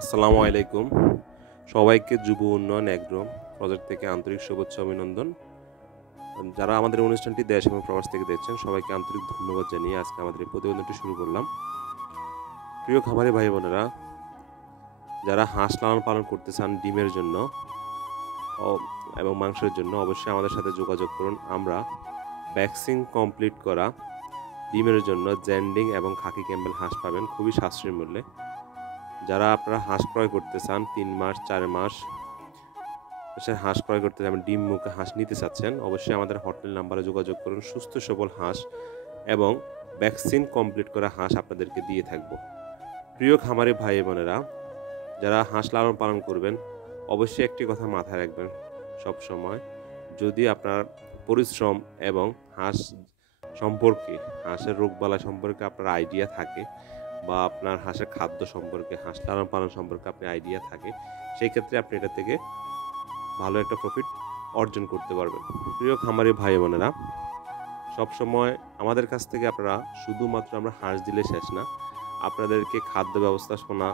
আসসালামু আলাইকুম। সবাইকে যুব উন্নয়ন এগ্রো প্রজেক্ট থেকে আন্তরিক শুভেচ্ছা অভিনন্দন। যারা আমাদের অনুষ্ঠানটি দেশ এবং প্রবাস থেকে দেখছেন সবাইকে আন্তরিক ধন্যবাদ জানিয়ে আজকে আমাদের এই প্রতিবেদনটি শুরু করলাম। প্রিয় খামারি ভাই বোনেরা, যারা হাঁস লালন পালন করতে চান ডিমের জন্য এবং মাংসের জন্য অবশ্যই আমাদের সাথে যোগাযোগ করুন। আমরা ভ্যাকসিন কমপ্লিট করা ডিমের জন্য জেন্ডিং এবং খাকি ক্যাম্বেল হাঁস পাবেন খুবই সাশ্রয়ী মূল্যে। যারা আপনারা হাঁস ক্রয় করতে চান 3 মাস 4 মাস হাঁস ক্রয় করতে চান, ডিম মুখে হাঁস নিতে চাচ্ছেন, অবশ্যই আমাদের হটলাইন নাম্বারে যোগাযোগ করুন। সুস্থ সবল হাঁস এবং ভ্যাকসিন কমপ্লিট করা হাঁস আপনাদেরকে দিয়ে থাকব। প্রিয় খামারি ভাই বোনেরা, যারা হাঁস লালন পালন করবেন অবশ্যই একটি কথা মাথায় রাখবেন সব সময়, যদি আপনার পরিশ্রম এবং হাঁস সম্পর্কে, হাঁসের রোগবালাই সম্পর্কে আপনার আইডিয়া থাকে বা আপনার হাঁসের খাদ্য সম্পর্কে, হাঁস লালন পালন সম্পর্কে আপনি আইডিয়া থাকে, সেই ক্ষেত্রে আপনি এটা থেকে ভালো একটা প্রফিট অর্জন করতে পারবেন। প্রিয় খামারি ভাই বোনেরা, সবসময় আমাদের কাছ থেকে আপনারা শুধুমাত্র আমরা হাঁস দিলে শেষ না, আপনাদেরকে খাদ্য ব্যবস্থাপনা,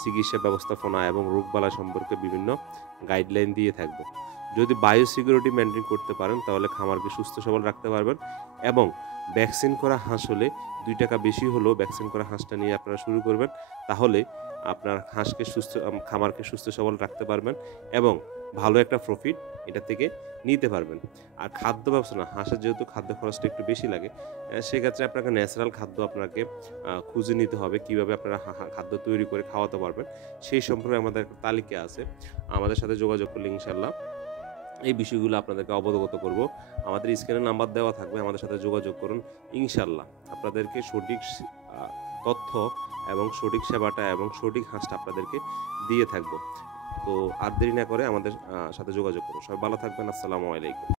চিকিৎসা ব্যবস্থাপনা এবং রোগবালাই সম্পর্কে বিভিন্ন গাইডলাইন দিয়ে থাকবো। যদি বায়ো সিকিউরিটি মেনটেন করতে পারেন তাহলে খামারকে সুস্থ সবল রাখতে পারবেন এবং ভ্যাকসিন করা হাঁস হলে 2 টাকা বেশি হলেও ভ্যাকসিন করা হাঁসটা নিয়ে আপনারা শুরু করবেন, তাহলে আপনার হাঁসকে খামারকে সুস্থ সবল রাখতে পারবেন এবং ভালো একটা প্রফিট এটা থেকে নিতে পারবেন। আর খাদ্য ব্যবস্থা, হাঁসের যেহেতু খাদ্য খরচটা একটু বেশি লাগে, সেক্ষেত্রে আপনাকে ন্যাচারাল খাদ্য আপনাকে খুঁজে নিতে হবে, কীভাবে আপনারা খাদ্য তৈরি করে খাওয়াতে পারবেন সেই সম্পর্কে আমাদের একটা তালিকা আছে। আমাদের সাথে যোগাযোগ করলে ইনশাল্লাহ এই বিষয়গুলো আপনাদেরকে অবগত করব। আমাদের স্ক্রিনে নাম্বার দেওয়া থাকবে, আমাদের সাথে যোগাযোগ করুন। ইনশাল্লাহ আপনাদেরকে সঠিক তথ্য এবং সঠিক সেবাটা এবং সঠিক হাঁসটা আপনাদেরকে দিয়ে থাকবো। তো আর দেরি না করে আমাদের সাথে যোগাযোগ করুন। সবাই ভালো থাকবেন। আসসালামু আলাইকুম।